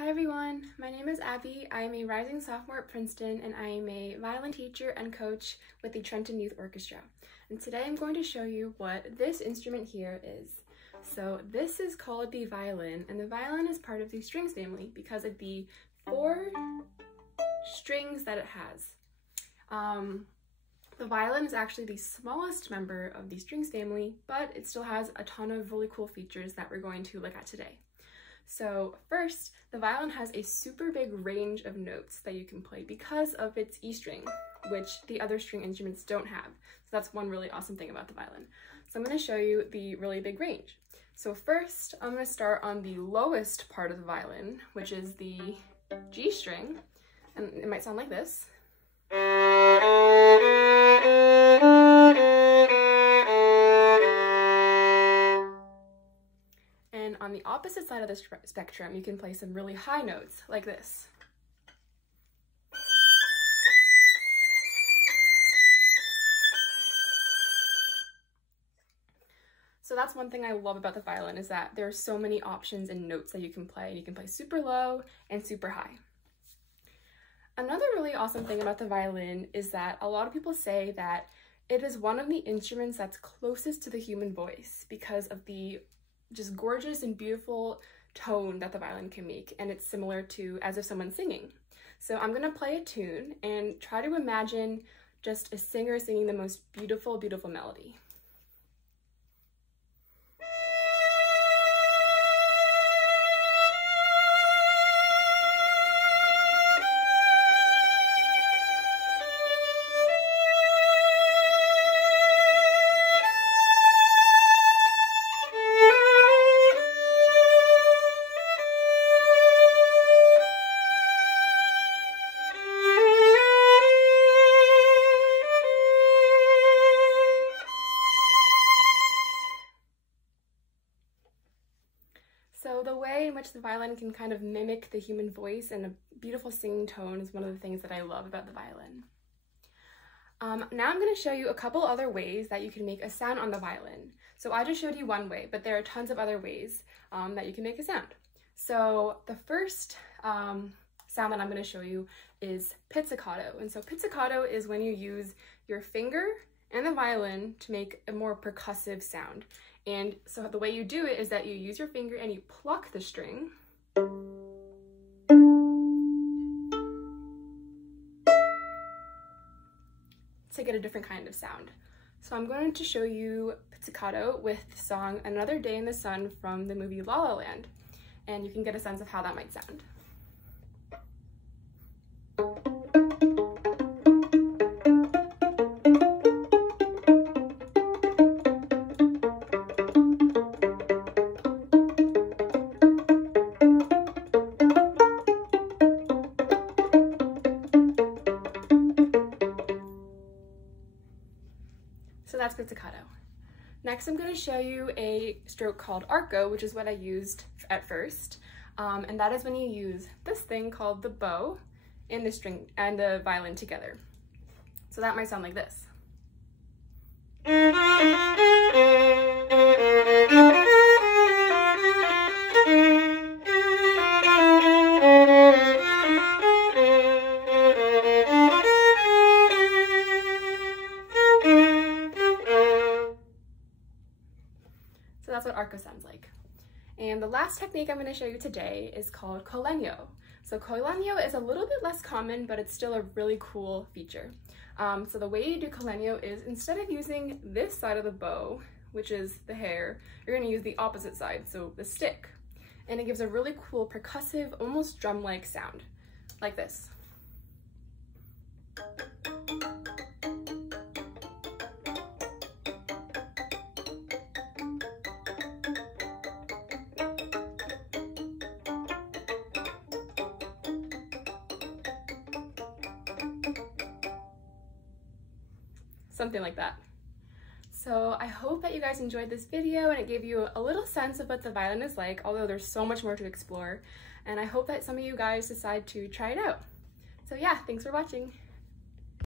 Hi everyone, my name is Abby. I am a rising sophomore at Princeton and I am a violin teacher and coach with the Trenton Youth Orchestra. And today I'm going to show you what this instrument here is. So this is called the violin, and the violin is part of the strings family because of the 4 strings that it has. The violin is actually the smallest member of the strings family, but it still has a ton of really cool features that we're going to look at today. So first, the violin has a super big range of notes that you can play because of its E string, which the other string instruments don't have. So that's one really awesome thing about the violin. So I'm going to show you the really big range. So first, I'm going to start on the lowest part of the violin, which is the G string, and it might sound like this. And on the opposite side of the spectrum, you can play some really high notes like this. So that's one thing I love about the violin, is that there are so many options and notes that you can play. You can play super low and super high. Another really awesome thing about the violin is that a lot of people say that it is one of the instruments that's closest to the human voice because of the just gorgeous and beautiful tone that the violin can make, and it's similar to as if someone's singing. So I'm gonna play a tune and try to imagine just a singer singing the most beautiful, beautiful melody. So the way in which the violin can kind of mimic the human voice and a beautiful singing tone is one of the things that I love about the violin. Now I'm going to show you a couple other ways that you can make a sound on the violin. So I just showed you one way, but there are tons of other ways that you can make a sound. So the first sound that I'm going to show you is pizzicato. And so pizzicato is when you use your finger and the violin to make a more percussive sound. And so the way you do it is that you use your finger and you pluck the string. To get a different kind of sound. So I'm going to show you pizzicato with the song Another Day in the Sun from the movie La La Land, and you can get a sense of how that might sound. So that's pizzicato. Next, I'm going to show you a stroke called arco, which is what I used at first. And that is when you use this thing called the bow and the string and the violin together. So that might sound like this. So that's what arco sounds like. And the last technique I'm going to show you today is called colegno. So colegno is a little bit less common, but it's still a really cool feature. So the way you do colegno is, instead of using this side of the bow, which is the hair, you're going to use the opposite side, so the stick. And it gives a really cool percussive, almost drum-like sound, like this. Something like that. So I hope that you guys enjoyed this video and it gave you a little sense of what the violin is like, although there's so much more to explore. And I hope that some of you guys decide to try it out. So yeah, thanks for watching.